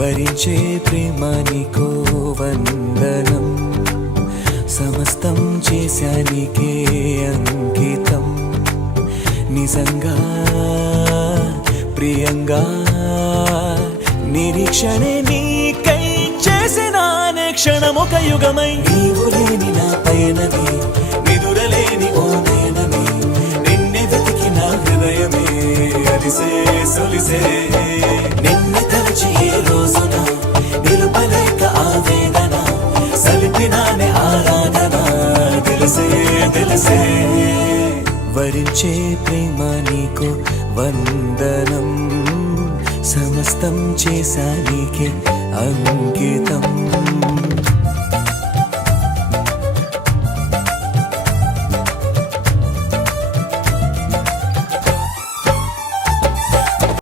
వరించే ప్రేమ నీకో వందనం, సమస్తం చేశానికే అంకితం. నిజంగా ప్రియంగా నిరీక్షణే నీకై చేసిన క్షణం ఒక యుగమై. నీవు లేని నా పయనమే, నిదురలేని ఓ నయనమే, నిన్నే వెతికిన హృదయమే అలిసే సొలిసే. నిన్ను తలచి ఏ రోజున నిలుపలేక ఆవేదన, సలిపినానే ఆరాధన తెలిసే తెలిసే. వరించే ప్రేమ నీకు వందనం, సమస్తం చేశానికే అంకితం.